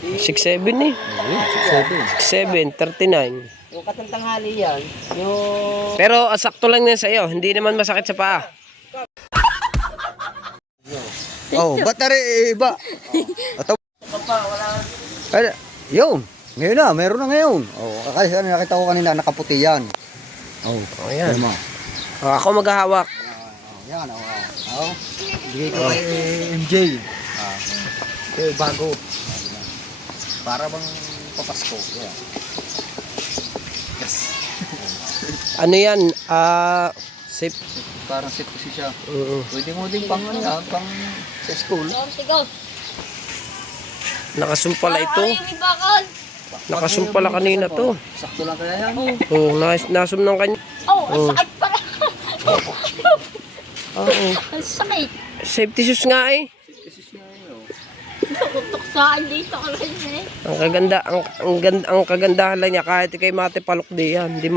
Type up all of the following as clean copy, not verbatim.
6'7" eh. Ayun, 6'7". 6'7", 39. Yung katantanghali yan, yung... Pero sakto lang yan sa'yo. Hindi naman masakit sa paa. Oh, ba't na rin iba? Ato. Ay, yun. Ngayon na, meron na ngayon. Oh, kasi nakita ko kanina nakaputi yan. Oh, Ayan. Tama. Ako maghahawak. Yan, oh. Bigay ko kay MJ. Ito bago. Para bang papasko. Yeah. Yes. Ano yan? Safe. Parang set kasi siya. Oo. Pwede mo din pang ano yan, pang sa school. Nakasumpala ito. Nakasumpala kanina to. Sakto lang kaya yan. Oo, nasum ng kanya. Oh, ang sakit pala. Oo. Ang sakit. Safety shoes nga eh. Tuksaan dito ka rin eh. Ang kagandahan lang niya kahit kay mate palok di yan. Di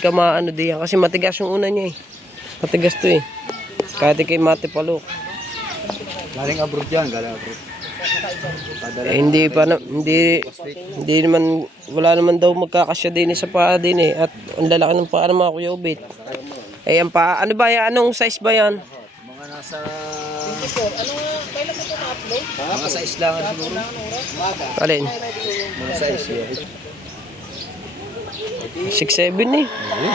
ka maano di yan kasi matigas yung una niya eh. Matigas to eh. Kahit kay mate palok. Galing abroad yan, galing abroad. Hindi naman wala naman daw magkakasya din sa paa din eh at ang lalaki ng paa ng mga Kuya Ubit. Eh ang paa, ano ba yan? Anong size ba yan? Mga nasa... Kailan ko ito na-upload? Mga sa islangan siguro. Alin? Mga sa islangan. 6'7" eh. Ayun,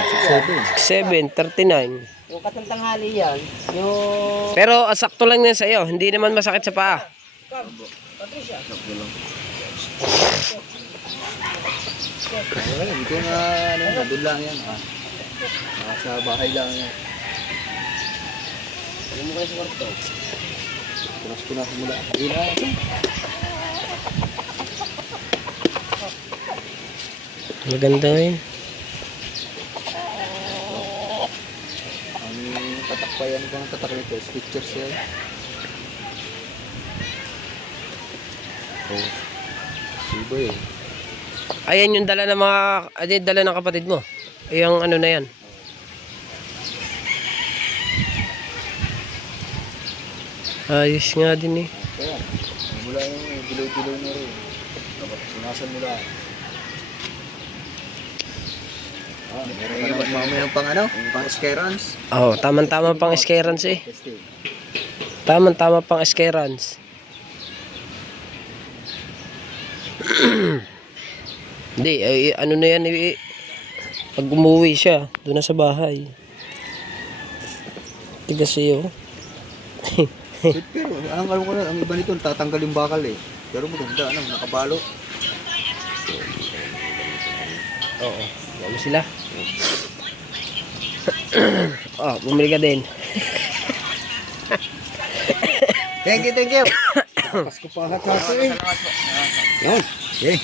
6'7", 39. Yung katantanghali yan, yung... Pero sakto lang yan sa'yo. Hindi naman masakit sa paa. Hindi ko na, doon lang yan. Sa bahay lang yan. Ano mo kayo sa kwarto? Tunas ko na mula. Hindi na. Maganda yun. Ang tatak pa yan. Ang tatak nito. Pictures yan. Oh. Iba eh. Ayan yung dala ng dala ng kapatid mo. Yung ano na yan. Ayos nga din eh. Kaya, mula yung dilaw-dilaw na rin. Sinasan mula. Meron ka naman mamaya pang ano? Pang scarans. Oh, tama-tama pang scarans eh. Tama-tama pang scarans. Hindi, ano na yan eh. Pag umuwi siya, doon na sa bahay. Tigas iyo. Pero, alam ko na, ang iba nito, tatanggal yung bakal eh. Pero maganda, nakabalo. Oo, ano sila? Oh, bumili ka din. Thank you. Pasko pa lahat eh. Yan, okay.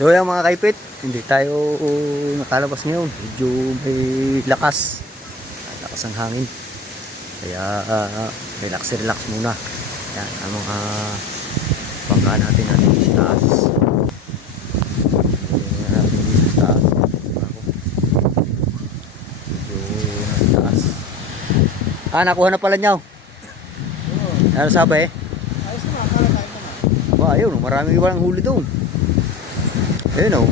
So yan mga kaipit, hindi tayo nakalabas ngayon. Medyo may lakas. Lakas ang hangin. Kaya relax muna. Yan ang mga bangka natin sa taas. Natin sa taas. Medyo nasa taas. Nakuha na pala niyaw. Ano sabi? Ayos na, akala tayo naman. Ayun, maraming walang huli doon. Ayun o.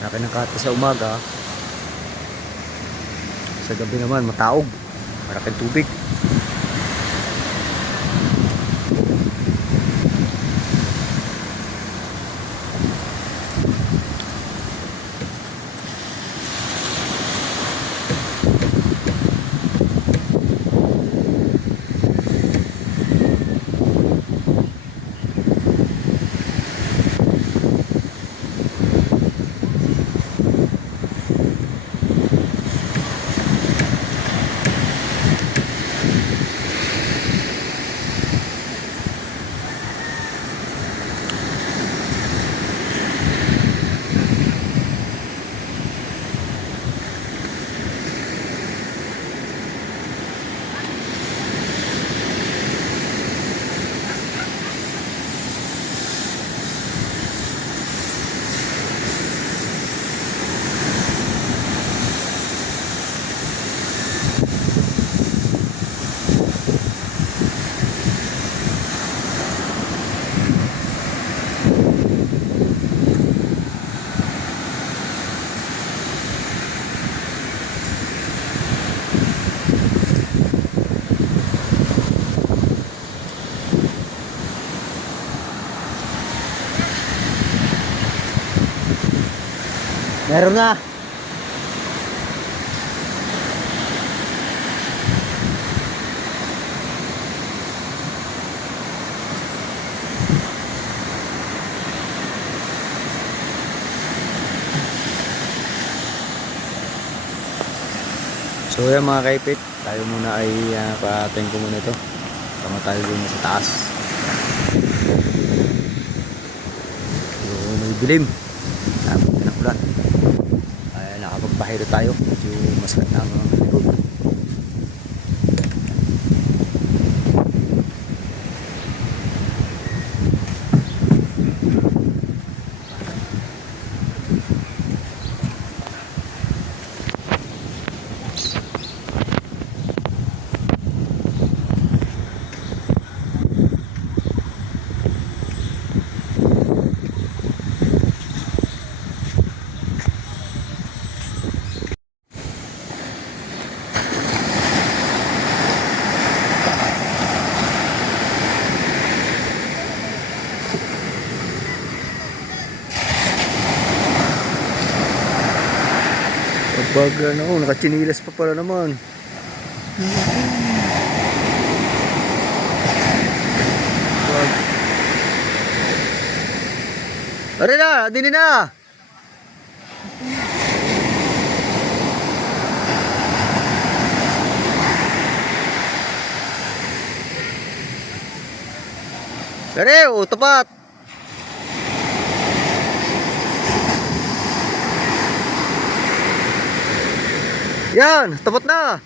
Laki ng kate sa umaga. Sa gabi naman mataog. Malaking tubig. Meron na. So yan mga kaipit, tayo muna ay pa-atin ko muna ito. Tama tayo dun sa taas. So may bilim. Tapos pinakulan. Ay nakapagpahiro tayo. Medyo masakit na ang likod. Kapag ano, nakachinilas pa pala naman. Are na, dini na. Are, tapat. Yan, tapat na.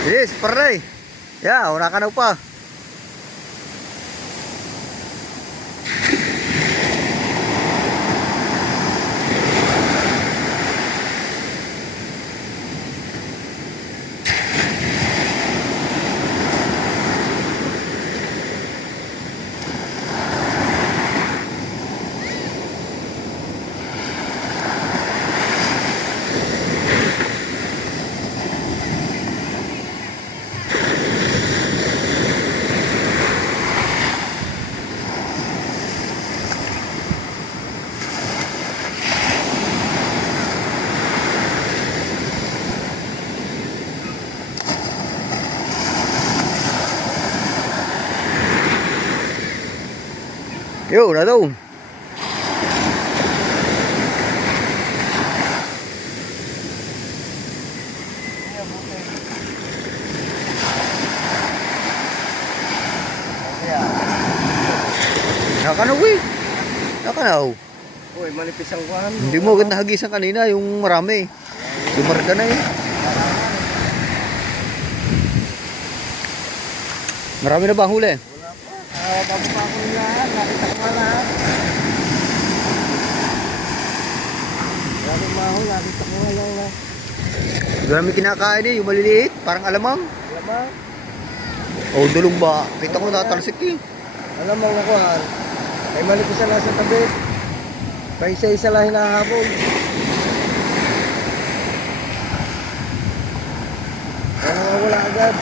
Yes, pare. Ya, wala ka na pa. Yo, na daw. Nakanaw eh. Nakanaw. Uy, manipis ang kuhan. Hindi mo agad nahagisan kanina yung marami. Lumarga na eh. Marami na ba ang huli? Bago pa ako yung lahat. Nakita ko nga lahat. Maraming mahon. Nakita ko nga yung lahat. Marami kinakain eh, yung maliliit, parang alamang. Alamang. O dulong ba? Kita ko tatalsik eh. Alamang na kuhan. Ay manipis na lang sa tabi. Paisa-isa lang hinahabol. Kaya wala agad.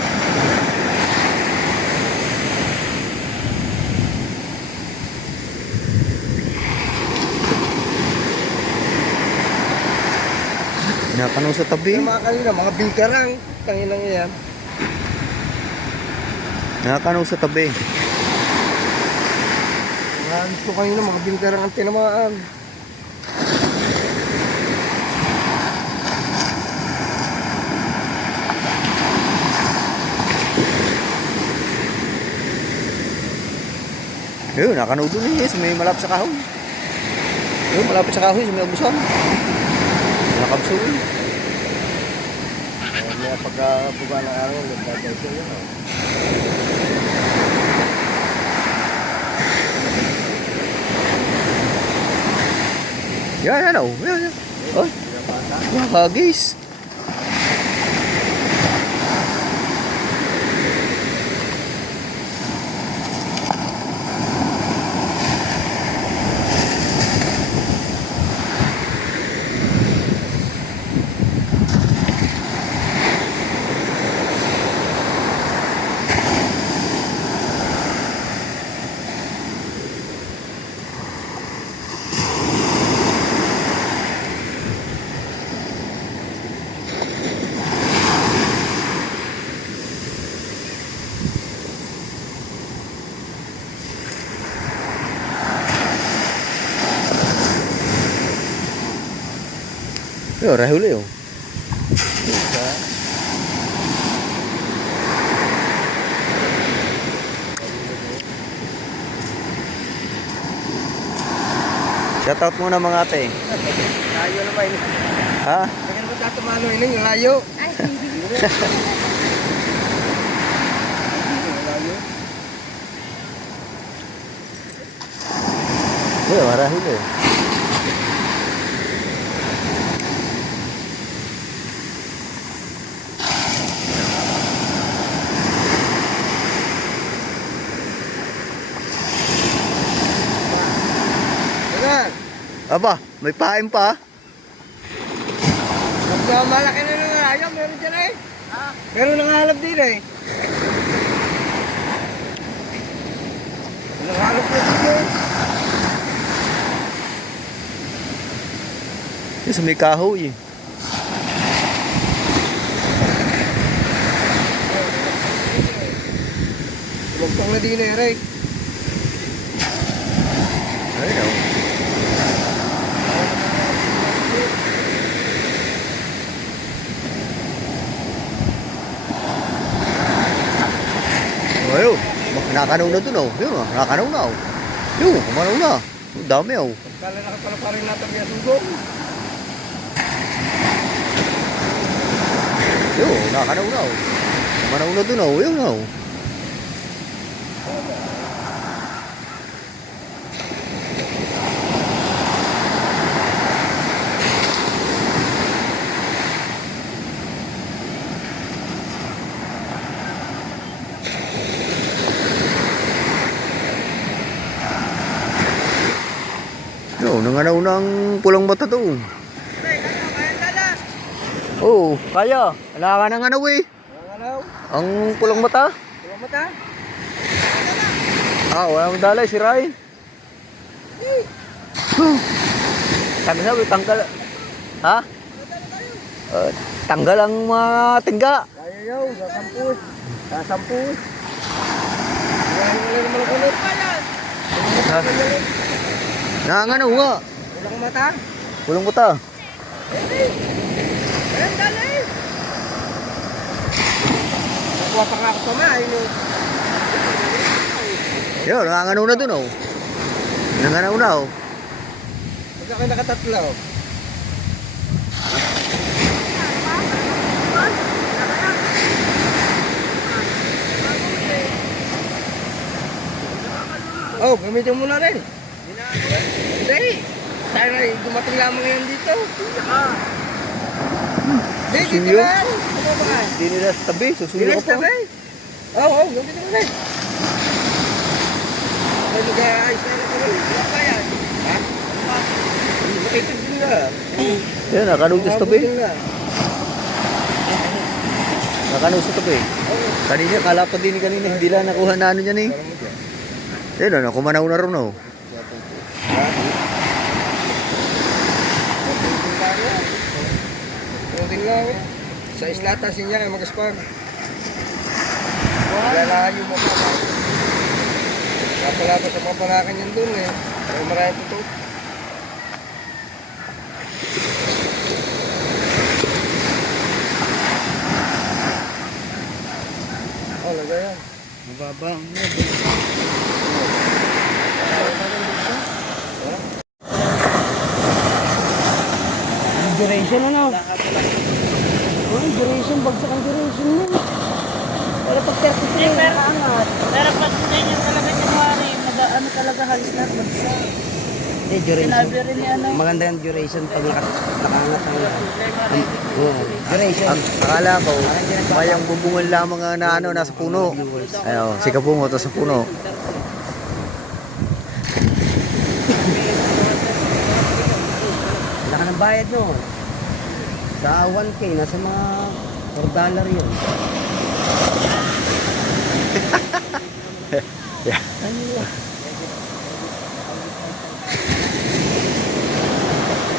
Nakanaw sa tabi. Yung mga kanina, mga bingkarang. Tanginang yan. Nakanaw sa tabi. Maraming ko kanina, mga bingkarang ang tinamaan. Yun, nakanaw doon eh, sa may malapit sa kahoy. Yun, malapit sa kahoy, sa may abusan. Nakabso eh. May pagkabuga ng araw, nagdadal siya yun. Yan, yan oh. Yan, yan. Oh, hagis. Yo, rahuli yo. Shout out muna mga ate. Layo na ba yun? Ha? Baka naman tatamano yun yung layo. Layo. Yo, rahuli. Saan? Aba, may pain pa. Malaki na ng layo, meron dyan eh. Meron nangahalap din eh. Nangahalap na dito. Yung sa may kahoy eh. Lumagtong na din eh, Ray. Ayun oh. Ayun, nakakanaw na dun oh. Yun oh, nakakanaw na oh. Yun, kumanaw na. Ang dami oh. Kala nakapala pa rin natin yung sugong. Yun, nakakanaw na oh. Manaw na dun, oh. Yun, oh. No, nanganaw na ang pulang mata doon. Oo, kaya. Wala ka nang ano eh. Ano? Ang pulang mata. Pulang mata? Wala mong dalay, si Ryan. Sabi sabi, tanggal. Ha? Tanggal ang mga tingga. Kaya yaw, sasampus. Sasampus. Wala naman ulit. Nanganaw nga. Pulang mata? Pulang mata. Ayan, dali. Nakuha pa nga ako pa ma. Yun, nanganaw na dun, oh. Nanganaw na, oh. Huwag ako nakatatlo. Oh, gamitin mo na rin. Hindi. Sana dumating lamang ngayon dito. Hindi, dito Susuyo? lang. Ano ba? Hindi nila sa tabi, susuyo Bilis ka na pa. ba? Oo, gamitin mo rin. Ay, mag-aayos na lang kami. Wala pa yan. Ha? Makitid din na. Yan, nakanong sa tabi. Makabot din na. Nakanong sa tabi. Kanina, kala pa din kanina, hindi lang nakuha na ano yan eh. Yan, ano, kumanaw na rin, oh. Kunting lang. Sa islata siya ay mag-spam. Lalayo mo pa. Kapala pa sa papalakan yan dun eh. Ay marami po ito. Oh, lagay yan. Mababa ang Duration ano? Oh, duration, bagsak ang duration mo. Wala pag 33 nakaangat. Pero pag hindi nyo talaga January, ano talaga halos lahat bagsak. Hindi, duration. Sinabi rin ni ano. Maganda yung duration pag nakaangat ang duration. Akala ko, kayang bubungan lamang na ano, nasa puno. Ayaw, si Kapungo to sa puno. Wala ka ng bayad no. Sa 1K, nasa mga $4 yun.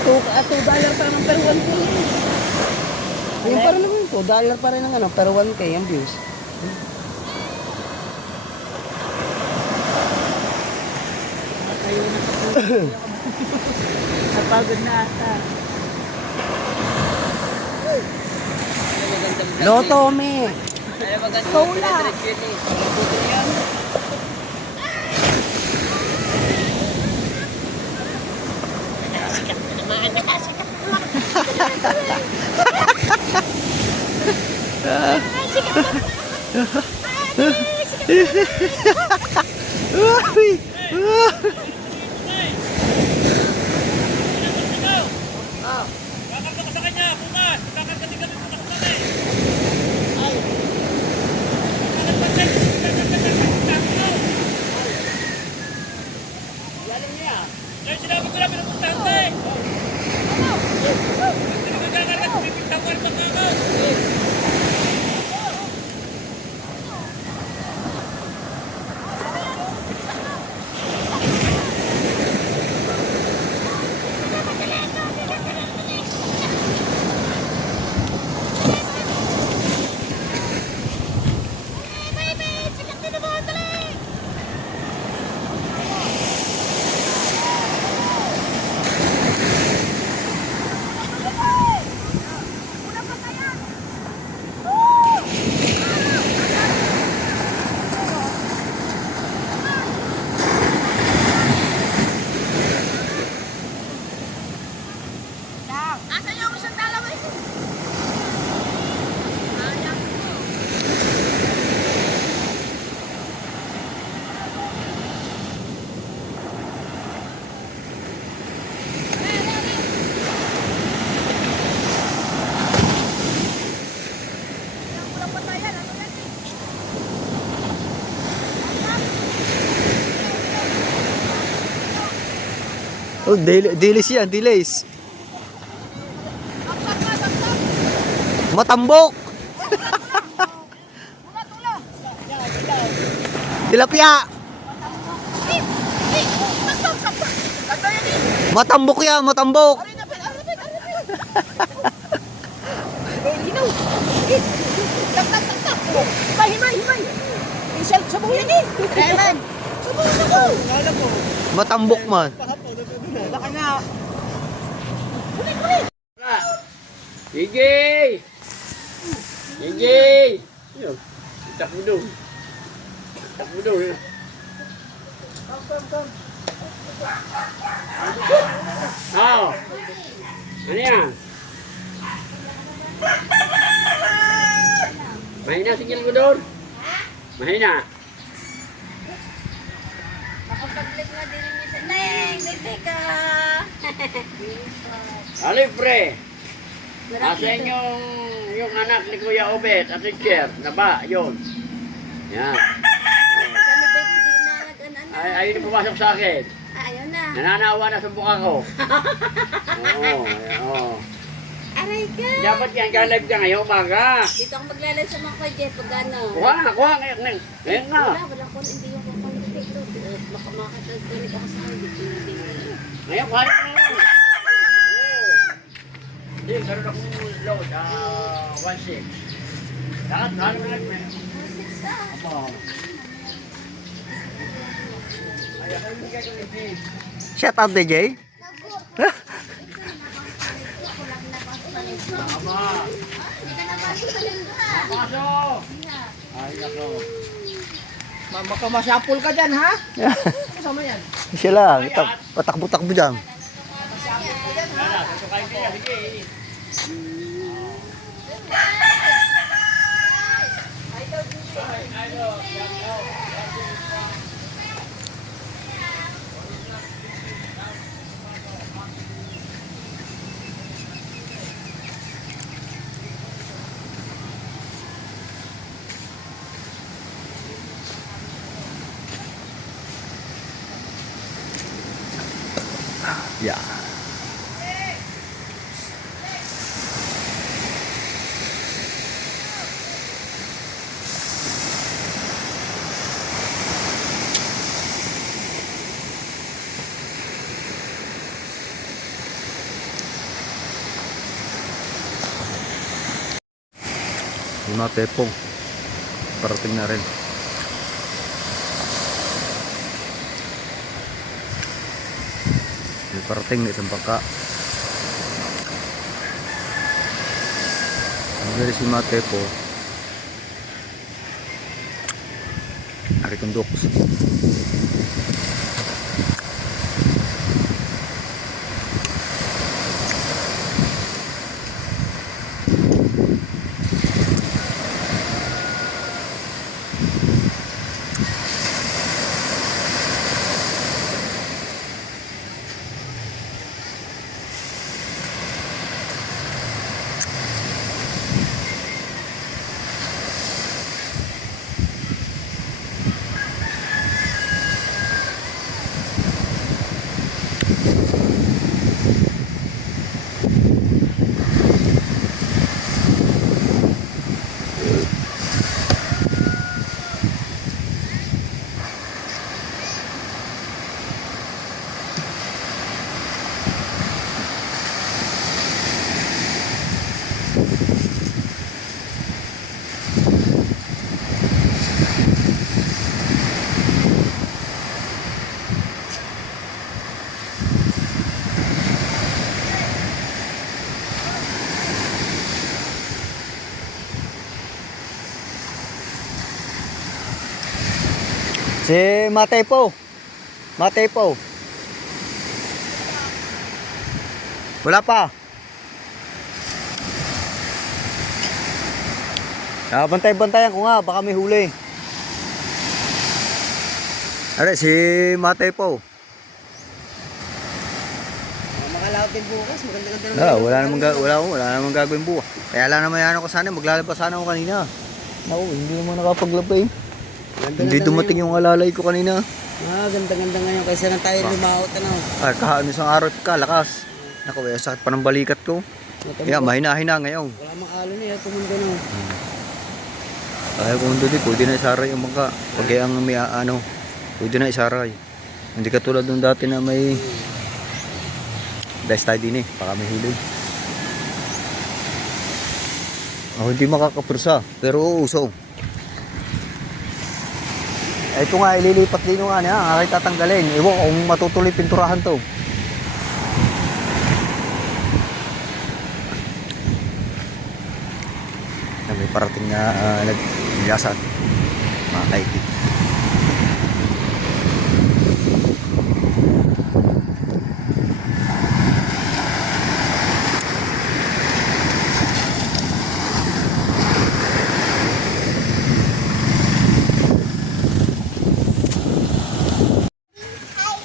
$2 pa naman per 1K. Yung para naman $2 pa rin ang ano, pero 1K ang views. Ayaw na sa napagod na ata. Loto, me. Sola. Oh, dilis yan, dilis. Matambok. Tilapia. Matambok yan, matambok. Himay. Isal, sabong yan eh. Kailan? Sabong. Matambok man. Baka na. Gigi! Gigi! Yun. Takbo doon. Takbo doon. Oh. Ano yan? Mahina sigil ko doon. Mahina. Nakapag-click na din yung isa. Neng, teka. Alipre. Asan yung anak ni Kuya Obet at si Cher? Naba, yun. Yan. Sabi ba hindi na nag-ano? Ayun yung pumasok sa akin. Ayaw na. Nananawa na sa mukha ko. Oo, oo. Aray ka. Dapat yan, ka-live ka ngayong umaga. Dito ako maglalay sa mga kay Jeff pag ano. Kuha ngayon. Ngayon nga. Wala ko hindi yung kukulit dito. Baka makakataginig ako sa kanya. Ngayon, kuha na lang. Oo. Hindi, karoon akong load. 1.6. Lahat, kuha na lang. Apo. Ay, ako yung bigay ko ni Shout out DJ. Tama. Pasok. Ay, ako. Baka masyapol ka dyan, ha? Kasama yan. Siya lang, patakbo-takbo dyan. Wala, tutukay ko yan. Sige. Yeah. Yung mga tepong parating na rin. May parating na isang bangka. Ang gari si mga tepo Arikundok. Si Matepo. Matepo. Wala pa. Bantay-bantayan ko nga, baka may huli. Are, si Matepo. Makalawag din bukas. Maganda-ganda Wala namang gagawin buwan. Kaya lang naman yan ako sana, maglalabas sana ako kanina. Naku, hindi naman nakapaglabay. Hindi dumating yung alalay ko kanina. Ganda-ganda ngayon kaysa na tayo lumaot ano. Ay, kahain isang araw kalakas. Naku, sakit pa ng balikat ko. Kaya mahina-hina ngayon. Wala mang alo niya, tumundo na. Ay, kung hindi, pwede na isaray yung mga. Pag ang may ano, pwede na isaray. Hindi katulad nung dati na may best tayo din eh, baka may hilod. Hindi makakapursa, pero uusong. Ito nga, ililipat din nga niya, ang aking tatanggalin. Ewan ko kung matutuloy pinturahan to. Na may parating na nagbiyasan, mga kaipit.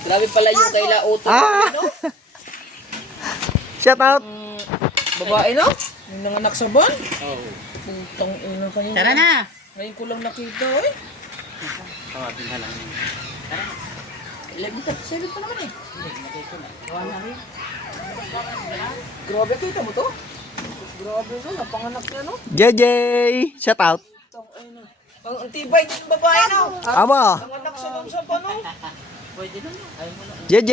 Grabe pala yung kaila uto. Ah! Shout out! Babae, no? Yung nanganak sa ban? Oo. Putang ina kayo. Tara na! Ngayon ko lang nakita eh. Sabi pa naman eh. Grabe, kita mo to? Grabe no, napanganak niya no? JJ! Shout out! Ang tibay ng babae no? Aba! Nanganak sa dun sa pano? JJ!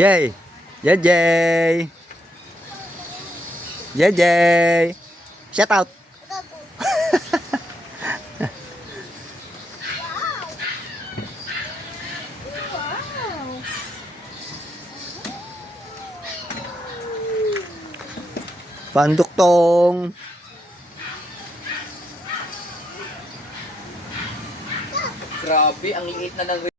Jay! JJ! JJ! Shout out! Panduktong! Grabe, ang liit na ng